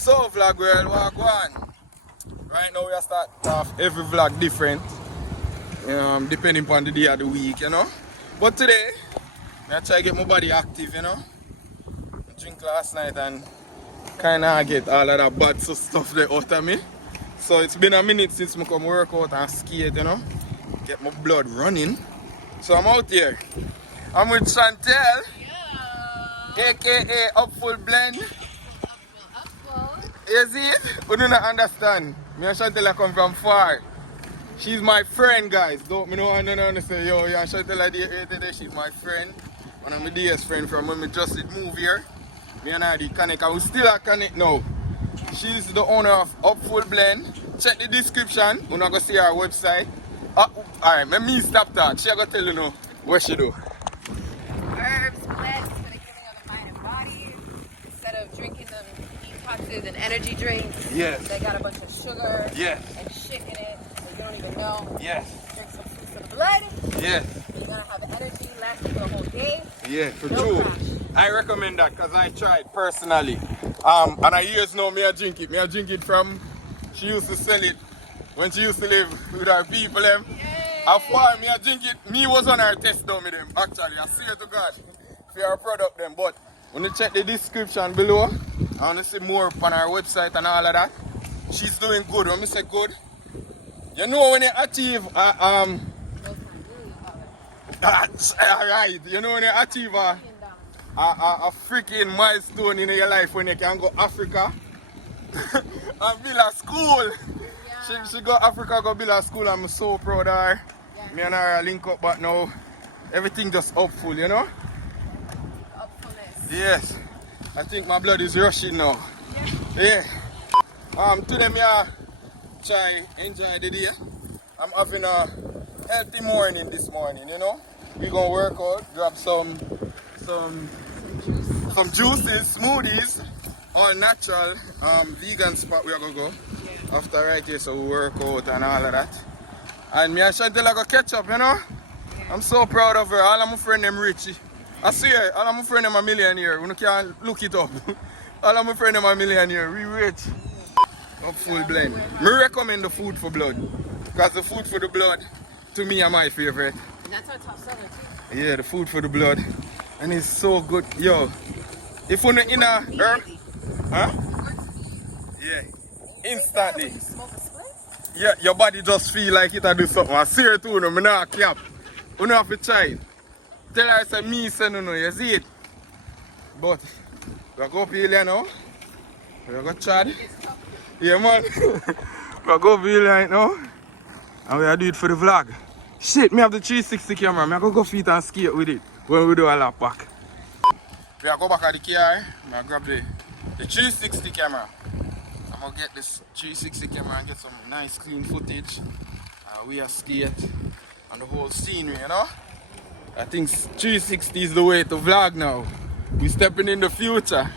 So vlog world, what go on? Right now we are start off every vlog different. Depending upon the day of the week, you know. But today, I try to get my body active, you know. I drink last night and kinda get all of that bad stuff there out of me. So it's been a minute since I come work out and skate, you know. Get my blood running. So I'm out here. I'm with Chantel, aka Upful Blend. You see it? You do not understand. Me and Chantel come from far. She's my friend, guys. Don't me know and say, yo, yeah, Chantel are here today. She's my friend. One of my dearest friends from when we just did move here. Me and her did connect, and we still are connect now. She's the owner of Upful Blend. Check the description. We're not gonna see her website. Alright, let me stop talk. She gonna tell you now what she do. Herbs, plants, instead of giving on the mind and body, instead of drinking them detoxes and energy drinks. Yes. They got a bunch of sugar Yes. and shit in it that you don't even know. Yes. Drink some fruits for the blood. Yes. You're gonna have energy last you for the whole day. Yeah, for No true. crash. I recommend that because I tried personally. And I years now me I drink it. Me I drink it from, she used to sell it when she used to live with her people them. After me I drink it, me was on her test down with them actually. I swear to God for her product them. But when you check the description below, I want to see more on her website and all of that. She's doing good. When I say good, you know when you achieve alright, you know when you achieve a freaking milestone in your life when you can go Africa and build a school. Yeah. She go Africa, go build a school. I'm so proud of her. Yeah. Me and her are link up, but now everything just upful, you know? Upfulness. Yes. I think my blood is rushing now. Yeah. Today me try enjoy the day. I'm having a healthy morning this morning, you know? We gonna work out, grab some juices, smoothies, all natural, vegan spot we are gonna go. Yeah. After right here, so we work out and all of that. And me and Chantel are gonna catch up, you know? Yeah. I'm so proud of her. All of my friends them rich. I swear, all of my friends them a millionaire. You can't look it up. All of my friends them a millionaire. We rich. Upful Blend. Me recommend the food for blood. Because the food for the blood, to me, are my favorite. And that's our top seller too. Yeah, the food for the blood. And it's so good. Yo, if you're in a herb, huh? Yeah, instantly. Yeah, your body just feel like it a do something. I see her too, no, me not cap. You don't have to try it. Tell her it's me say no, you see it. But, we go up here now. We go Chad. Yeah, man. We go up here right now. And we do it for the vlog. Shit, me have the 360 camera. I go feet and skate with it when we do a lap back. We go back at the car. I grab the 360 camera. I'm gonna get this 360 camera and get some nice clean footage. We are skate and the whole scenery, you know. I think 360 is the way to vlog now. We stepping in the future.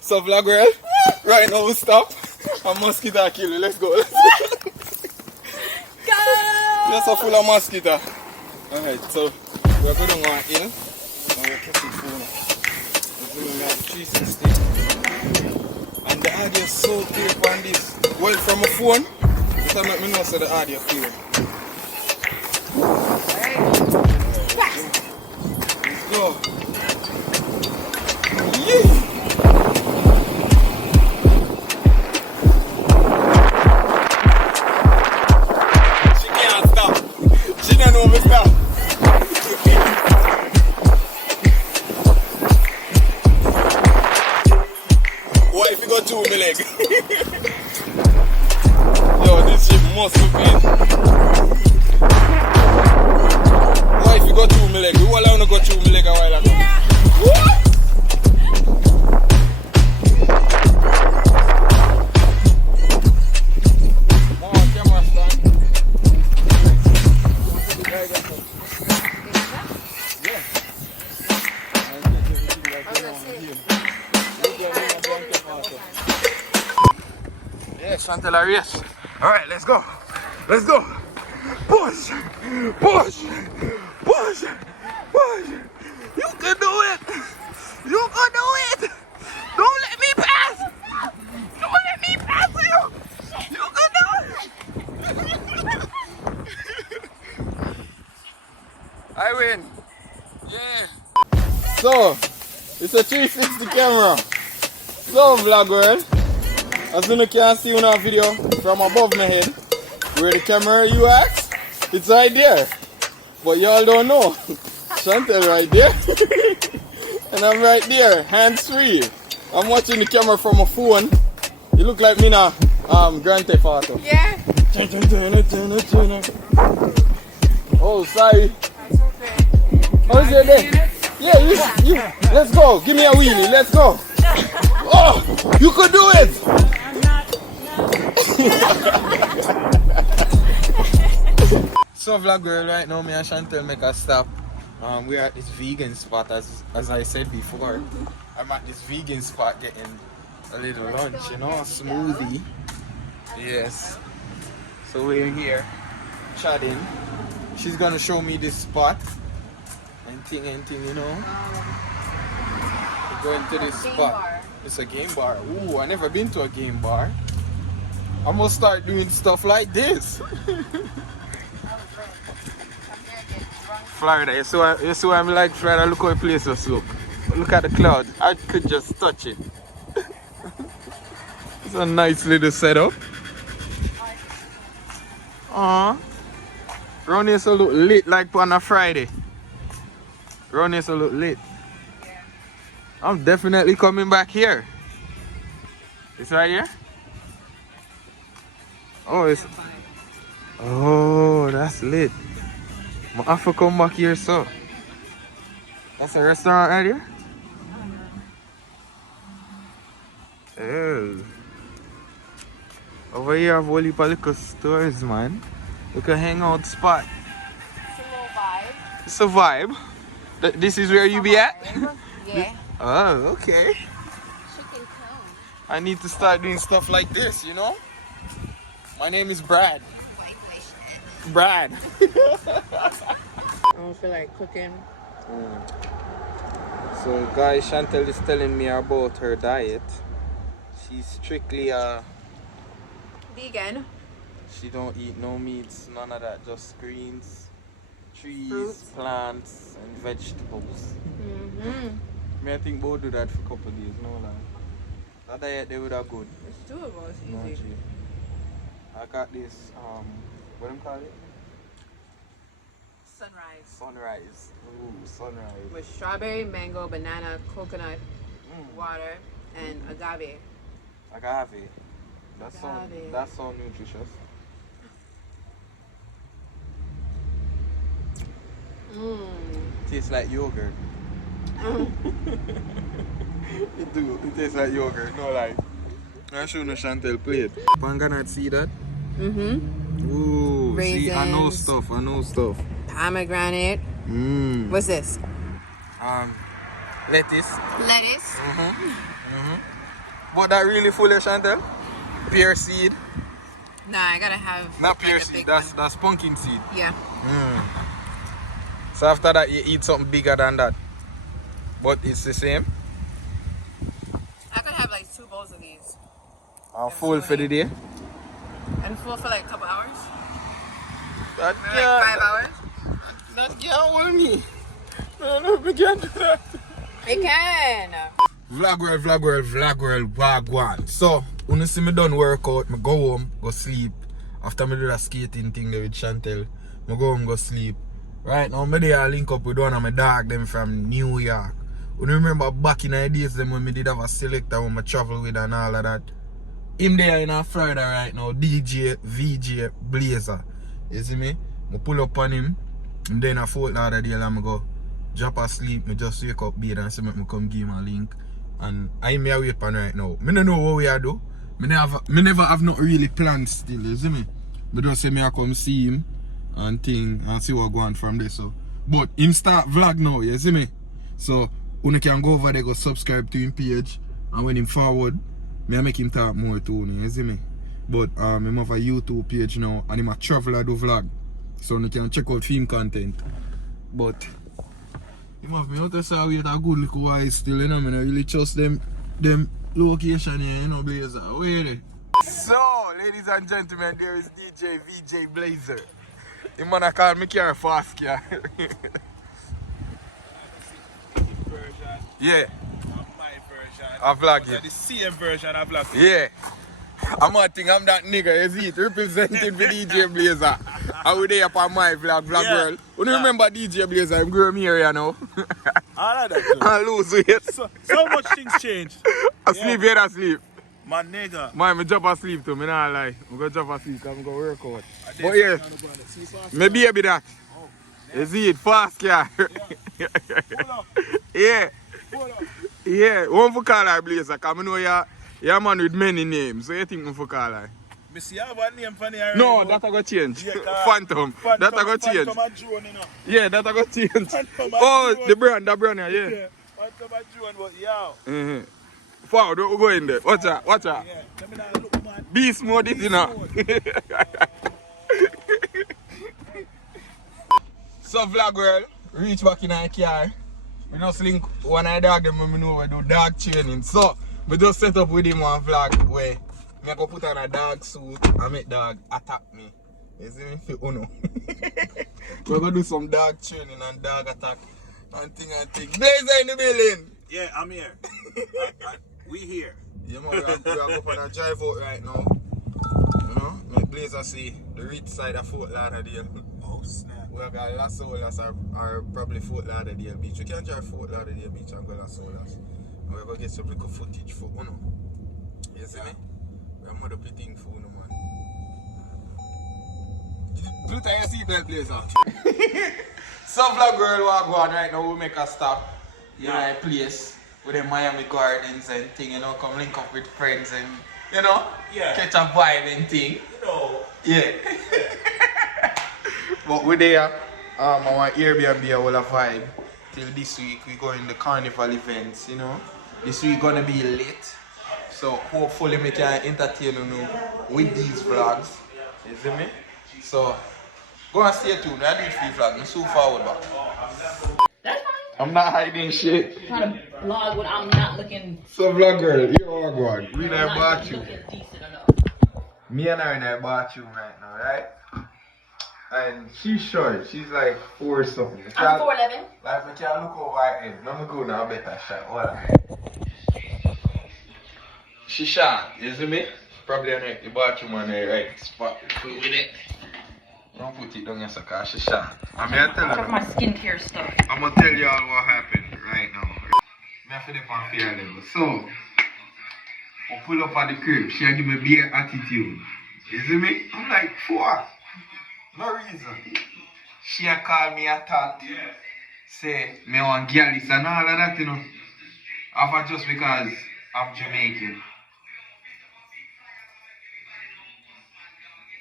So vlog girl, right now we stop. A mosquito kill you. Let's go. Just a full of mosquito. Alright, so we're going to go in. And we're catching phone. We're doing like 360. And the audio is so clear on this. Well, from a phone, this will make me know so the audio clear. Let's go. Yeah. She don't know what's up. What if you got 2 in my leg? Yo, this shit must have been. What if you got 2 in my leg? We all want to go 2 in my leg a while ago. Yeah. What? Yeah, Chantel are race. Alright, let's go. Let's go. Push. Push. Push. Push. You can do it. You can do it. Don't let It's a 360 camera. So vlog world, as you can see on our video from above my head, where the camera you ask, it's right there. But y'all don't know. Chantel right there. And I'm right there, hands free. I'm watching the camera from a phone. You look like me now, Grand Theft Auto. Yeah. Oh, sorry. That's okay. How's your day? Yeah, you, let's go. Give me a wheelie, let's go. Oh, you could do it. So vlog girl, right now me and Chantel make a stop. We're at this vegan spot as I said before. I'm at this vegan spot getting a little lunch, you know, a smoothie. Yes. So we're here chatting. She's gonna show me this spot and thing, you know. We're going to this spot. It's a game bar. Ooh, I never been to a game bar. I'm gonna start doing stuff like this. Florida, you see why I'm like Florida? Look how the place just look. Look at the cloud. I could just touch it. It's a nice little setup. Round here so look lit like on a Friday. Round here so look lit. I'm definitely coming back here. It's right here? Oh, it's... Oh, that's lit. I have to come back here, so. That's a restaurant right here? Oh. Over here, I have a whole heap of little stores, man. Look a hangout spot. It's a little vibe. It's a vibe. This is where you be at? Yeah. Oh, okay. Chicken cone. I need to start doing stuff like this, you know? My name is Brad. Brad. I don't feel like cooking. So guys, Chantel is telling me about her diet. She's strictly Vegan. she don't eat no meats, none of that, just greens, trees, Fruits. plants and vegetables. Mm-hmm. I think we'll do that for a couple of days, no lie. That diet they would have good. It's doable, it's No, easy. gee. I got this what do you call it? Sunrise. Sunrise. Ooh, sunrise. With strawberry, mango, banana, coconut, water, and agave. Agave. That sound nutritious. Tastes like yogurt. It do. It tastes like yogurt. No lie. I'm sure no Chantel played. I'm gonna see that. Ooh. See, I know Raisins. stuff. Pomegranate. What's this? Lettuce. Lettuce. But that really full of Chantel? Pear seed. Nah, I gotta have. Not like pear a seed, big that's one. pumpkin seed. Yeah. So after that you eat something bigger than that. But it's the same. I could have like 2 bowls of these. Full for the day. And full for like a couple hours. That Maybe like 5 hours. That can't hold me. No, we can't do that. It can. Vlog world, wagwan. So, when you see me done workout, I go home, go sleep. After me do that skating thing there with Chantel, I go home, go sleep. Right now, I there link up with one of my dog them from New York. You remember back in the days them when I did have a selector when I travel with and all of that. Him there in Florida right now, DJ, VJ, Blazer. You see me? I pull up on him, and then I fall the other day and I go drop asleep. I just wake up bed and say me come give him a link. And I may wait on right now. I don't know what we are do. I never have not really planned still, you see me? But just say me I come see him and thing and see what go on from there. So but him start vlog now, you see me? So you can go over there, go subscribe to him page, and when him forward, I make him talk more too, you see me? But him have a YouTube page now and him a traveler do vlog. So you can check out film content. But him have me out to say wait a good look while still, you know, I really trust them location here, you know, Blazer. Where So, ladies and gentlemen, there is DJ VJ Blazer. The man I call me car fast car. Yeah. I vlog Yeah, it. the same version of vlog. Yeah. I'm a thing, I'm that nigga, you see it, representing for DJ Blazer. I was there upon my vlog Yeah. world. You Yeah. remember DJ Blazer, I'm growing here, you know. All of that too. I lose weight. So much things change. Asleep, yeah, asleep. My nigga. Man, I drop asleep too, I don't lie. I'm going to drop asleep, I'm going to work out. I But did yeah, something on the brand. See fast, maybe man. a bit that. Oh, You see it, fast car. Pull up. Yeah, Pull up. yeah. One for call like Blazer, because I know you're a man with many names, so you think I'm for call like? Me see you have a name for the No, that I got change. Yeah, Phantom. That I got change. Phantom and Drone, you know. Yeah, that I got change. Phantom and Oh, Drone. the brand, yeah. Yeah. Phantom and Drone, but yo. Mm-hmm. Wow, don't go in there. Watch out, watch out. Yeah. Let me not look, man. Beast mode it, you know. So, vlog girl, reach back in our car. We just link one of the dog them when we know we do dog training. So, we just set up with him one vlog where I go put on a dog suit and make dog attack me. You see me? For Uno. We're going to do some dog training and dog attack and thing. Blazer in the building. Yeah, I'm here. We here. Yeah, man, we are going for a drive out right now. You know, make Blazer see the rich side of Fort Lauderdale. Oh, snap. We have got Las Olas or probably Fort Lauderdale Beach. We can drive Fort Lauderdale Beach and go Las Olas. And we're going to get some little footage for Uno. You see me? We're going to put thing for Uno, man. Put on your seatbelt, Blazer. So, vlog girl, what go on right now, we make a stop. In a place with the Miami Gardens and thing, you know, come link up with friends and, you know, catch a vibe and thing. You know. Yeah. But we're there, I want Airbnb a whole vibe. Till this week we go in the Carnival events, you know. This week gonna be lit. So hopefully we can entertain you with these vlogs. You see me? So go and stay tuned. I do it free vlog. I'm so forward back. That's fine. I'm not hiding shit. I'm trying to vlog when I'm not looking. So vlog girl, you are going. We in our not bathroom. looking decent enough. Me and her in our bathroom right now, right? And she's short. She's like 4 something. I'm 4'11". Like, I can't look over her head. Let me go now, better shot. Hold on. She shot, you see me? Probably on the bathroom on the right spot. Put with it. Don't put it down here, because she shot. I'm going to tell Out of my you. skincare stuff. I'm going to tell you all what happened right now. I have to dip on fear level. So, I pull up at the crib. She give me bare attitude. You see me? I'm like, for what? No reason. She call me a thought. Say, me want girlies and all of that, you know. After just because I'm Jamaican.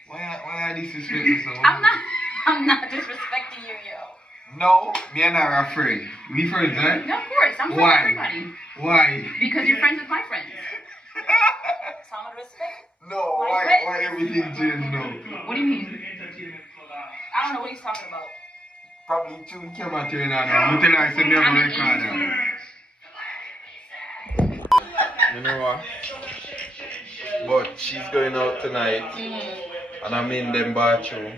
Why are disrespecting so? I'm not disrespecting you, yo. No, me and her are friends. We friends, right? No, of course. I'm friends with Why? everybody. Why? Because you're friends with my friends. So I'm gonna respect. No, My friends. why everything changed now? What do you mean? I don't know what he's talking about. Probably tune camera turn on now. I'm telling her I said me have a recorder. You know what? But she's going out tonight. And I'm in them bathroom.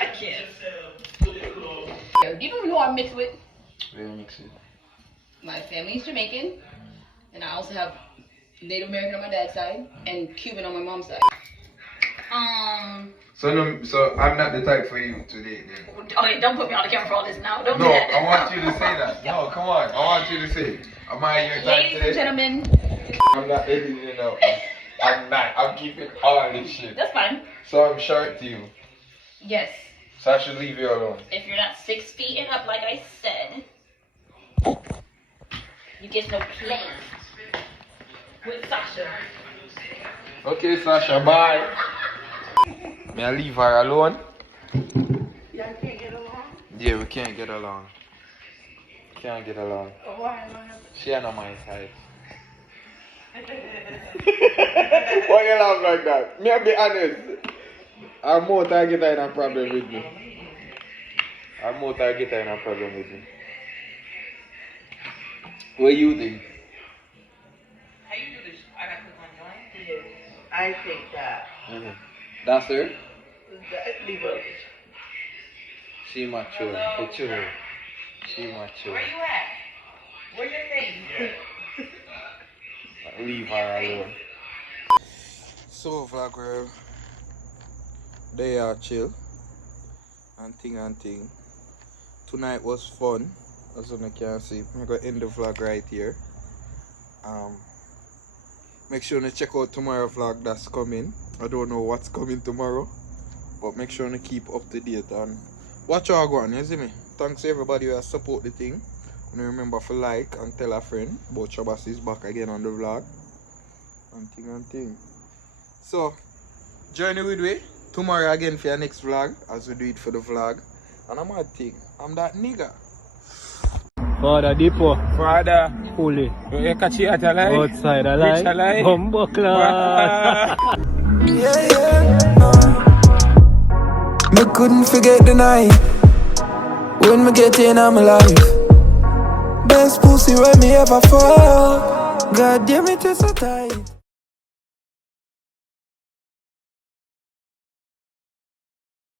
I can't. Yo, do you know who I'm mixed with? Where you mix it? My family's Jamaican, and I also have Native American on my dad's side and Cuban on my mom's side. So I'm not the type for you today then. Okay, don't put me on the camera for all this now. Don't No, do that. I want you to say that. No, come on. I want you to say, am I your type Ladies and today? gentlemen. I'm not editing it out. I'm not. I'm keeping all this shit. That's fine. So I'm short to you. Yes. So I should leave you alone. If you're not 6 feet and up, like I said, you get no play with Sasha. Okay, Sasha, bye. May I leave her alone? Y'all can't get along? Yeah, we can't get along. Can't get along. Oh, why? She ain't on my side. Why you laugh like that? Me, I be honest. I'm more target in a problem with me. I'm more target in a problem with me. What you think? How you do this? I gotta click on join. Yeah, I think that. That's her? Leave us. She mature. Mature. She mature. Where you at? Where your face? Leave her alone. So vlog world, they are chill and thing. Tonight was fun, as you can see. I'm gonna end the vlog right here. Make sure to check out tomorrow vlog that's coming. I don't know what's coming tomorrow, but make sure to keep up to date and watch how I go on, you see me? Thanks to everybody who has support the thing. And remember to like and tell a friend about Trabass is back again on the vlog. And thing. So, journey with me tomorrow again for your next vlog, as we do it for the vlog. And I'm that nigga. Father Depot. Father. Fully. You catch it at a lie? Outside a lie. Rich a lie? Bumbuckler. Me couldn't forget the night when me get in on my life. Best pussy when me ever fall. God damn it, it's so tight.